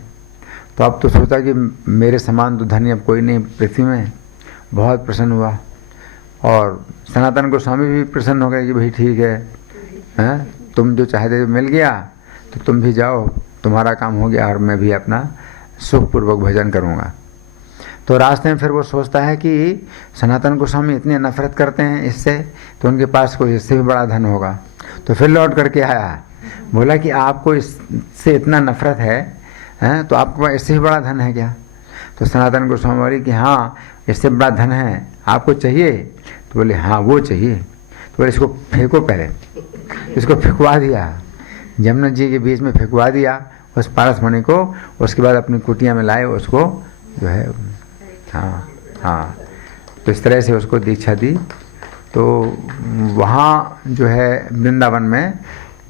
तो अब तो सोचा कि मेरे समान तो धनी अब कोई नहीं पृथ्वी में, बहुत प्रसन्न हुआ। और सनातन गोस्वामी भी प्रसन्न हो गए कि भाई ठीक है, हैं तुम जो चाहते मिल गया, तो तुम भी जाओ, तुम्हारा काम हो गया और मैं भी अपना सुखपूर्वक भजन करूँगा। तो रास्ते में फिर वो सोचता है कि सनातन गोस्वामी इतनी नफरत करते हैं इससे, तो उनके पास कोई इससे भी बड़ा धन होगा। तो फिर लौट करके आया, बोला कि आपको इससे इतना नफरत है तो आपके पास इससे भी बड़ा धन है क्या? तो सनातन गोस्वामी बोले कि हाँ इससे बड़ा धन है, आपको चाहिए? तो बोले हाँ वो चाहिए। तो बोले इसको फेंको, पहले इसको फेंकवा दिया, यमुना जी के बीच में फेंकवा दिया उस पारसमणि को। उसके बाद अपनी कुटिया में लाए उसको जो है, हाँ तो इस तरह से उसको दीक्षा दी। तो वहाँ जो है वृंदावन में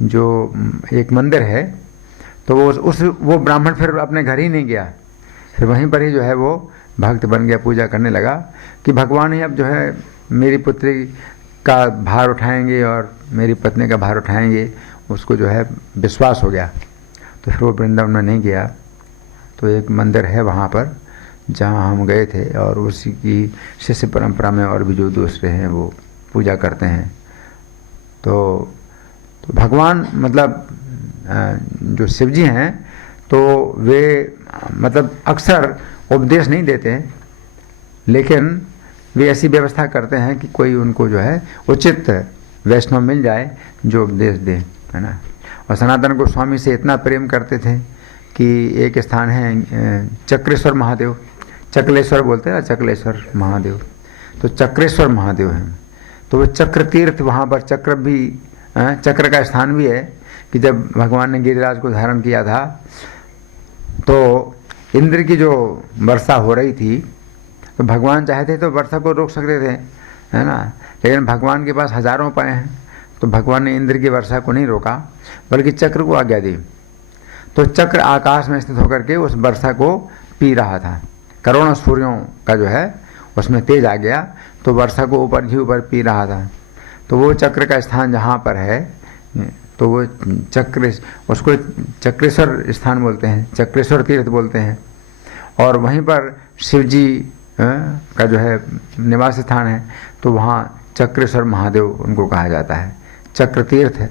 जो एक मंदिर है, तो वो ब्राह्मण फिर अपने घर ही नहीं गया, फिर वहीं पर ही जो है वो भक्त बन गया, पूजा करने लगा कि भगवान ही अब जो है मेरी पुत्री का भार उठाएंगे और मेरी पत्नी का भार उठाएंगे, उसको जो है विश्वास हो गया। तो फिर वो वृंदावन में नहीं गया। तो एक मंदिर है वहाँ पर जहाँ हम गए थे, और उसी की शिष्य परंपरा में और भी जो दूसरे हैं वो पूजा करते हैं। तो भगवान मतलब जो शिव जी हैं तो वे मतलब अक्सर उपदेश नहीं देते, लेकिन वे ऐसी व्यवस्था करते हैं कि कोई उनको जो है उचित वैष्णव मिल जाए जो उपदेश दे, है ना। और सनातन गोस्वामी से इतना प्रेम करते थे कि एक स्थान है चक्रेश्वर महादेव, चकलेश्वर बोलते हैं ना, चकलेश्वर महादेव, तो चक्रेश्वर महादेव हैं। तो वो चक्र तीर्थ, वहाँ पर चक्र भी, चक्र का स्थान भी है कि जब भगवान ने गिरिराज को धारण किया था तो इंद्र की जो वर्षा हो रही थी, तो भगवान चाहते तो वर्षा को रोक सकते थे, है ना, लेकिन भगवान के पास हजारों उपाय हैं। तो भगवान ने इंद्र की वर्षा को नहीं रोका बल्कि चक्र को आज्ञा दी। तो चक्र आकाश में स्थित होकर के उस वर्षा को पी रहा था, करोड़ों सूर्यों का जो है उसमें तेज आ गया, तो वर्षा को ऊपर ही ऊपर पी रहा था। तो वो चक्र का स्थान जहाँ पर है, तो वो चक्र, उसको चक्रेश्वर स्थान बोलते हैं, चक्रेश्वर तीर्थ बोलते हैं। और वहीं पर शिव जी का जो है निवास स्थान है, तो वहाँ चक्रेश्वर महादेव उनको कहा जाता है। चक्र तीर्थ है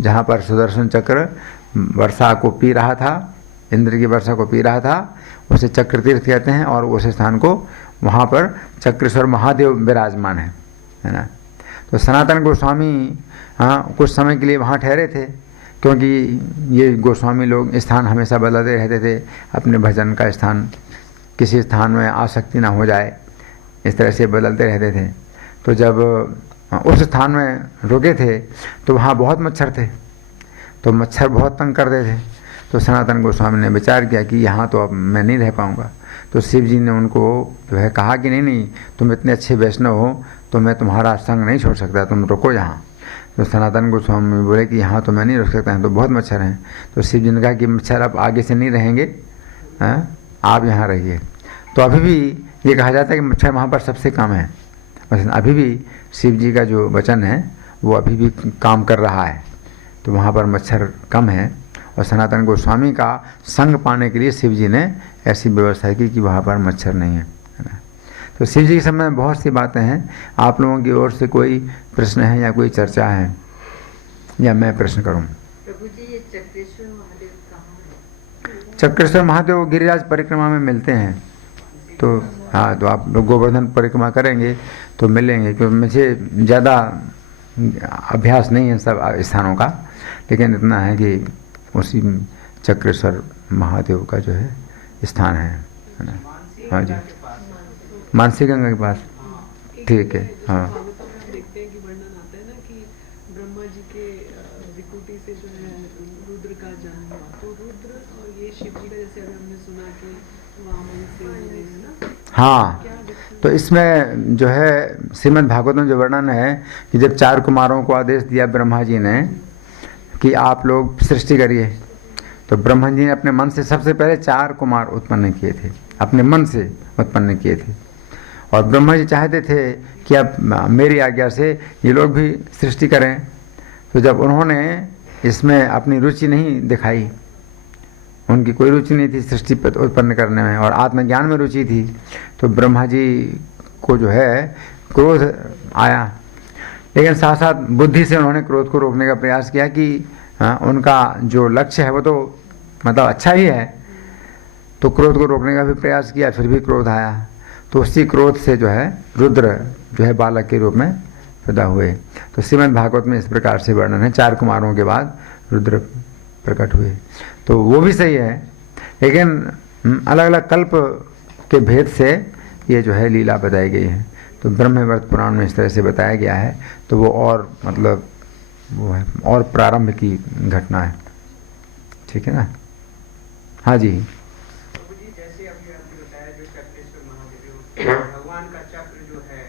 जहाँ पर सुदर्शन चक्र वर्षा को पी रहा था, इंद्र की वर्षा को पी रहा था, उसे चक्र तीर्थ कहते हैं। और उस स्थान को वहाँ पर चक्रेश्वर महादेव विराजमान है ना। तो सनातन गोस्वामी कुछ समय के लिए वहाँ ठहरे थे, क्योंकि ये गोस्वामी लोग स्थान हमेशा बदलते रहते थे, अपने भजन का स्थान, किसी स्थान में आसक्ति ना हो जाए, इस तरह से बदलते रहते थे। तो जब उस स्थान में रुके थे तो वहाँ बहुत मच्छर थे, तो मच्छर बहुत तंग करते थे। तो सनातन गोस्वामी ने विचार किया कि यहाँ तो अब मैं नहीं रह पाऊँगा। तो शिव जी ने उनको जो है कहा कि नहीं, तुम इतने अच्छे वैष्णव हो तो मैं तुम्हारा संग नहीं छोड़ सकता, तुम रुको यहाँ। तो सनातन गोस्वामी बोले कि यहाँ तो मैं नहीं रुक सकता, तो बहुत मच्छर हैं। तो शिव जी ने कहा कि मच्छर अब आगे से नहीं रहेंगे, आप यहाँ रहिए। तो अभी भी ये कहा जाता है कि मच्छर वहाँ पर सबसे कम है, बस अभी भी शिव जी का जो वचन है वो अभी भी काम कर रहा है, तो वहाँ पर मच्छर कम है। और सनातन गोस्वामी का संग पाने के लिए शिव जी ने ऐसी व्यवस्था की कि वहाँ पर मच्छर नहीं है ना। तो शिव जी के समय में बहुत सी बातें हैं। आप लोगों की ओर से कोई प्रश्न है या कोई चर्चा है, या मैं प्रश्न करूँ? प्रभु जी, ये चक्रेश्वर महादेव कहाँ है? चक्रेश्वर महादेव गिरिराज परिक्रमा में मिलते हैं। तो हाँ, तो आप लोग गोवर्धन परिक्रमा करेंगे तो मिलेंगे, क्योंकि मुझे ज़्यादा अभ्यास नहीं है सब स्थानों का, लेकिन इतना है कि उसी चक्रेश्वर महादेव का जो है स्थान है ना। हाँ जी, मानसी गंगा के पास। ठीक है, हाँ। भागवतम में हम देखते हैं कि वर्णन आता है ना कि ब्रह्मा जी के विकुटी से जो है रुद्र का जन्म हुआ। तो रुद्र और ये शिव जी का, जैसे अभी हमने सुना कि वामन से हुए हैं ना, हाँ, क्या difference? तो इसमें जो है श्रीमद् भागवत में जो वर्णन है कि जब 4 कुमारों को आदेश दिया ब्रह्मा जी ने कि आप लोग सृष्टि करिए, तो ब्रह्मा जी ने अपने मन से सबसे पहले 4 कुमार उत्पन्न किए थे, अपने मन से उत्पन्न किए थे। और ब्रह्मा जी चाहते थे कि अब मेरी आज्ञा से ये लोग भी सृष्टि करें। तो जब उन्होंने इसमें अपनी रुचि नहीं दिखाई, उनकी कोई रुचि नहीं थी सृष्टि उत्पन्न करने में और आत्मज्ञान में रुचि थी, तो ब्रह्मा जी को जो है क्रोध आया। लेकिन साथ साथ बुद्धि से उन्होंने क्रोध को रोकने का प्रयास किया कि उनका जो लक्ष्य है वो तो मतलब अच्छा ही है, तो क्रोध को रोकने का भी प्रयास किया, फिर भी क्रोध आया। तो उसी क्रोध से जो है रुद्र जो है बालक के रूप में पैदा हुए। तो श्रीमद् भागवत में इस प्रकार से वर्णन है, 4 कुमारों के बाद रुद्र प्रकट हुए। तो वो भी सही है, लेकिन अलग अलग कल्प के भेद से ये जो है लीला बताई गई है। तो ब्रह्मवैवर्त पुराण में इस तरह से बताया गया है, तो वो और मतलब वो है और प्रारंभ की घटना है। ठीक है ना। हाँ जी, जैसे अभी आपने बताया जो चक्रेश्वर महादेव भगवान का चक्र जो है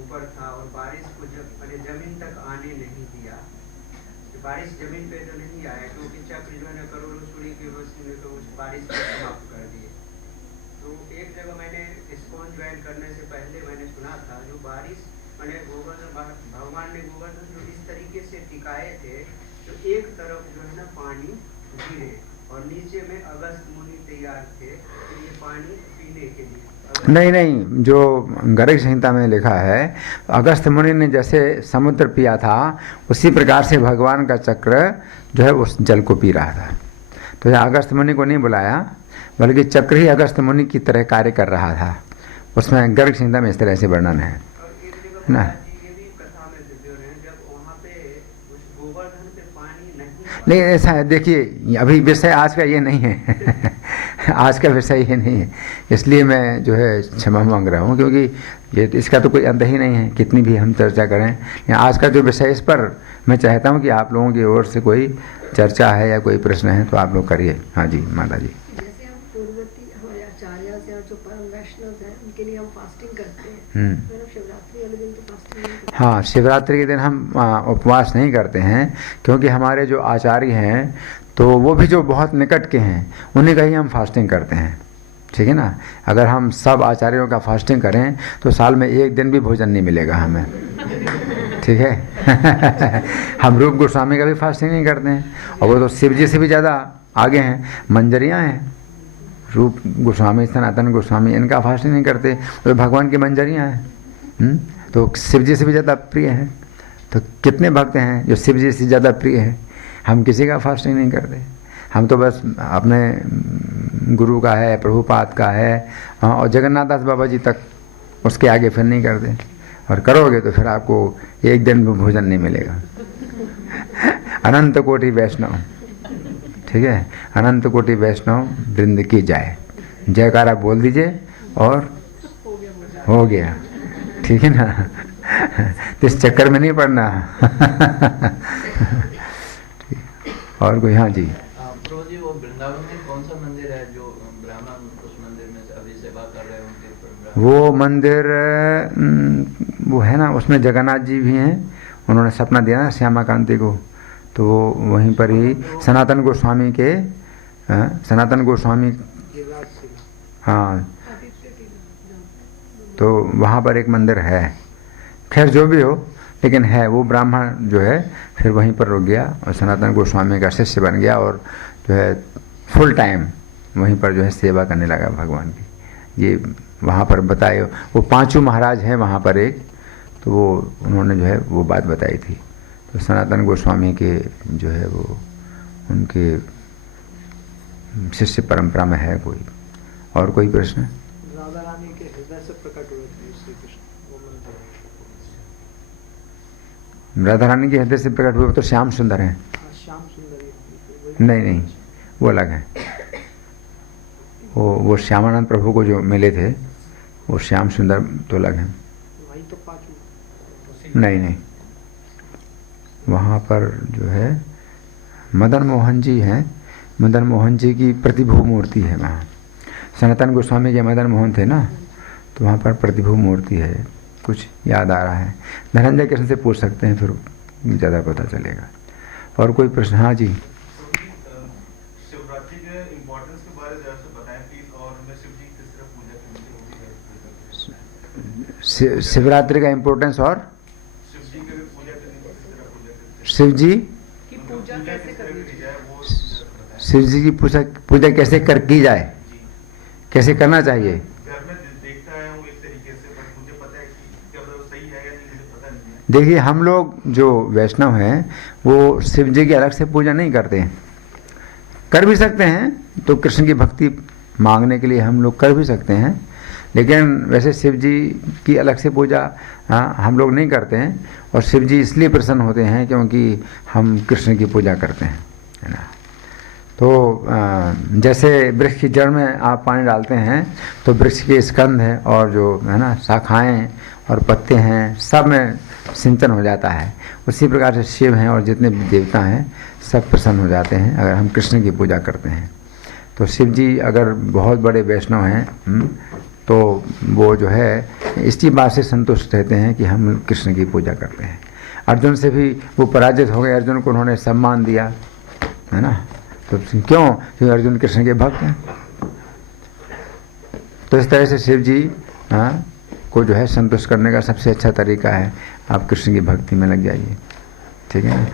ऊपर था और बारिश को जब मैंने जमीन तक आने नहीं दिया, तो बारिश जमीन पे तो नहीं आया क्योंकि चक्र जो है ना करोड़ों सूर्य की रोशनी में तो उस बारिश को समाप्त कर दिए। तो एक जगह मैंने इस्कॉन ज्वाइन करने से पहले मैंने सुना था जो बारिश मैंने भगवान ने गोवर्धन जो इस तरीके से टिकाए थे, तो एक तरफ जो है ना पानी गिरे और नीचे में अगस्त मुनि तैयार थे तो ये पानी पीने के लिए। नहीं, जो गर्ग संहिता में लिखा है, अगस्त मुनि ने जैसे समुद्र पिया था उसी प्रकार से भगवान का चक्र जो है उस जल को पी रहा था। तो यहाँ अगस्त मुनि को नहीं बुलाया, बल्कि चक्र ही अगस्त मुनि की तरह कार्य कर रहा था। उसमें गर्ग संहिता में इस तरह से वर्णन है ना। नहीं, ऐसा है, देखिए अभी विषय आज का ये नहीं है आज का विषय ये नहीं है, इसलिए मैं जो है क्षमा मांग रहा हूँ, क्योंकि ये इसका तो कोई अंत ही नहीं है, कितनी भी हम चर्चा करें। आज का जो विषय, इस पर मैं चाहता हूँ कि आप लोगों की ओर से कोई चर्चा है या कोई प्रश्न है तो आप लोग करिए। हाँ जी, माता जी। जैसे हम पूर्ववर्ती हमारे आचार्य से और जो परम वैष्णव हैं उनके लिए हम फास्टिंग करते हैं, तो शिवरात्रि वाले दिन तो फास्टिंग नहीं करते। हाँ, शिवरात्रि के दिन हम उपवास नहीं करते हैं, क्योंकि हमारे जो आचार्य हैं तो वो भी जो बहुत निकट के हैं उन्हीं का ही हम फास्टिंग करते हैं। ठीक है ना। अगर हम सब आचार्यों का फास्टिंग करें तो साल में 1 दिन भी भोजन नहीं मिलेगा हमें। ठीक है हम रूप गोस्वामी का भी फास्टिंग नहीं करते हैं, और वो तो शिव जी से भी ज़्यादा आगे हैं, मंजरियाँ हैं। रूप गोस्वामी, सनातन गोस्वामी, इनका फास्टिंग नहीं करते, तो भगवान की मंजरियाँ हैं। तो शिव जी से भी ज़्यादा प्रिय हैं। तो कितने भक्त हैं जो शिव जी से ज़्यादा प्रिय हैं, हम किसी का फास्टिंग नहीं करते। हम तो बस अपने गुरु का है, प्रभुपाद का है, और जगन्नाथ दास बाबा जी तक, उसके आगे फिर नहीं करते। और करोगे तो फिर आपको 1 दिन भी भोजन नहीं मिलेगा। अनंत कोटि वैष्णव, ठीक है, अनंत कोटि वैष्णव वृंद की जाए, जयकारा बोल दीजिए और हो गया। ठीक है ना। तो इस चक्कर में नहीं पड़ना। और कोई? हाँ जी। जी, वो वृंदावन में कौन सा मंदिर है जो ब्राह्मण उस मंदिर में अभी सेवा कर रहे हैं उनके? वो मंदिर वो है ना, उसमें जगन्नाथ जी भी हैं। उन्होंने सपना दिया ना श्यामा कांति को, तो वो वहीं पर ही सनातन गोस्वामी के, सनातन गोस्वामी, हाँ, तो वहाँ पर एक मंदिर है। खैर जो भी हो, लेकिन है वो ब्राह्मण जो है फिर वहीं पर रुक गया और सनातन गोस्वामी का शिष्य बन गया, और जो है फुल टाइम वहीं पर जो है सेवा करने लगा भगवान की। ये वहाँ पर बताए, वो पांचों महाराज हैं वहाँ पर एक, तो वो उन्होंने जो है वो बात बताई थी। तो सनातन गोस्वामी के जो है वो उनके शिष्य परंपरा में है कोई। और कोई प्रश्न? राधा रानी के हृदय से प्रकट हुए थे श्री कृष्ण, वो मंदिर है। राधा रानी के हृदय से प्रकट हुए तो श्याम सुंदर हैं। श्याम सुंदरी नहीं, वो अलग है। वो श्यामानंद प्रभु को जो मिले थे वो श्याम सुंदर तोलक हैं। वही तो 5 नहीं, वहाँ पर जो है मदन मोहन जी हैं। मदन मोहन जी की प्रतिभू मूर्ति है वहाँ। सनातन गोस्वामी के मदन मोहन थे ना, तो वहाँ पर प्रतिभू मूर्ति है। कुछ याद आ रहा है, धनंजय कृष्ण से पूछ सकते हैं, फिर ज़्यादा पता चलेगा। और कोई प्रश्न? हाँ जी। शिवरात्रि के इम्पोर्टेंस के बारे में ज़रा सा बताएं प्लीज, और उनमें शिव जी किस तरह पूजा करनी चाहिए? शिवरात्रि का इम्पोर्टेंस और शिव जी की भी पूजा करनी किस तरह पूजा करते हैं? शिव जी कि पूजा कैसे करनी चाहिए? वो शिव जी की पूजा कैसे की जाए, कैसे करना चाहिए? घर में देखता है वो एक तरीके से, पर मुझे पता है कि क्या वो सही है या नहीं, मुझे पता नहीं है। देखिए, हम लोग जो वैष्णव हैं वो शिव जी की अलग से पूजा नहीं करते हैं। कर भी सकते हैं तो कृष्ण की भक्ति मांगने के लिए हम लोग कर भी सकते हैं, लेकिन वैसे शिव जी की अलग से पूजा हम लोग नहीं करते हैं। और शिव जी इसलिए प्रसन्न होते हैं क्योंकि हम कृष्ण की पूजा करते हैं, है ना। तो जैसे वृक्ष की जड़ में आप पानी डालते हैं तो वृक्ष के स्कंद है और जो है ना शाखाएं और पत्ते हैं, सब में सिंचन हो जाता है। उसी प्रकार से शिव हैं और जितने भी देवता हैं सब प्रसन्न हो जाते हैं अगर हम कृष्ण की पूजा करते हैं। तो शिव जी अगर बहुत बड़े वैष्णव हैं तो वो जो है इसी बात से संतुष्ट रहते हैं कि हम कृष्ण की पूजा करते हैं। अर्जुन से भी वो पराजित हो गए, अर्जुन को उन्होंने सम्मान दिया, है ना। तो क्यों? क्योंकि अर्जुन कृष्ण के भक्त हैं। तो इस तरह से शिव जी को जो है संतुष्ट करने का सबसे अच्छा तरीका है आप कृष्ण की भक्ति में लग जाइए, ठीक है ना।